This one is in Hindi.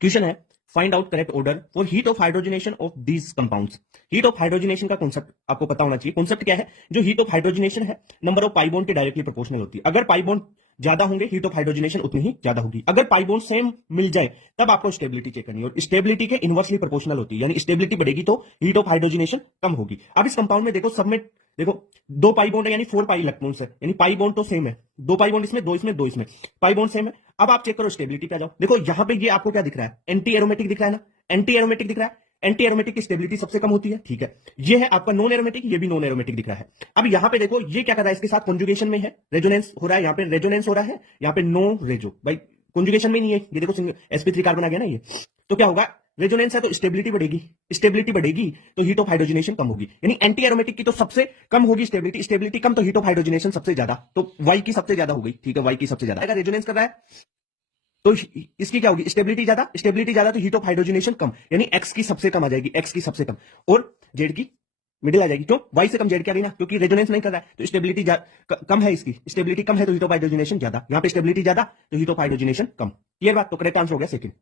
क्वेश्चन है find out correct order for heat of hydrogenation of these compounds. Heat of hydrogenation का कॉन्सेप्ट आपको पता होना चाहिए। कॉन्सेप्ट क्या है? जो हीट ऑफ हाइड्रोजनेशन है नंबर ऑफ पाई बॉन्ड के डायरेक्टली प्रोपोर्शनल होती है। अगर पाई बॉन्ड ज्यादा होंगे हीट ऑफ हाइड्रोजनेशन उतनी ही ज्यादा होगी। अगर पाई बॉन्ड सेम मिल जाए तब आपको स्टेबिलिटी चेक करनी है, और स्टेबिलिटी के इनवर्सली प्रोपोर्शनल होती है, यानी स्टेबिलिटी बढ़ेगी तो हीट ऑफ हाइड्रोजनेशन कम होगी। अब इस कंपाउंड में देखो, सब में देखो दो पाई बॉन्ड है, यानी 4 पाई इलेक्ट्रॉन्स है, यानी पाई बॉन्ड तो सेम है, दो पाई बॉन्ड इसमें, दो इसमें, दो इसमें, पाई बॉन्ड सेम है। अब आप चेक करो स्टेबिलिटी पे आ जाओ। देखो यहां पे ये आपको क्या दिख रहा है? एंटी एरोमेटिक दिख रहा है ना, एंटी एरोमेटिक दिख रहा है। एंटी एरोमेटिक की स्टेबिलिटी सबसे कम होती है, ठीक है। ये है आपका नॉन एरोमेटिक, ये भी नॉन एरोमेटिक दिख रहा है। अब यहां पे देखो ये क्या कर रहा है, इसके साथ कॉन्जुगेशन में है, रेजोनेंस हो रहा है, यहां पे रेजोनेंस हो रहा है, यहां पे नो रेजो, भाई कॉन्जुगेशन में नहीं है। ये देखो sp3 कार्बन आ गया ना, ये तो क्या होगा, रेजोनेंस है तो स्टेबिलिटी बढ़ेगी, स्टेबिलिटी बढ़ेगी तो हीट ऑफ हाइड्रोजनेशन कम होगी। यानी एंटी एरोमेटिक की तो सबसे कम होगी स्टेबिलिटी, स्टेबिलिटी कम तो हीट ऑफ हाइड्रोजनेशन सबसे ज्यादा, तो वाई की सबसे ज्यादा हो गई, ठीक है, वाई की सबसे ज्यादा। अगर रेजोनेंस कर रहा है तो इसकी क्या होगी, स्टेबिलिटी ज्यादा, स्टेबिलिटी ज्यादा तो हीट ऑफ हाइड्रोजनेशन कम, यानी एक्स की सबसे कम आ जाएगी, एक्स की सबसे कम, और जेड की मिडिल आ जाएगी। क्यों? वाई से कम जेड क्या रही ना, क्योंकि रेजोनेंस नहीं कर रहा है तो स्टेबिलिटी कम है, इसकी स्टेबिलिटी कम है तो हीट ऑफ हाइड्रोजनेशन ज्यादा, यहां पे स्टेबिलिटी ज्यादा तो heat of hydrogenation come. Clear बात? तो करेक्ट आंसर हो गया सेकंड।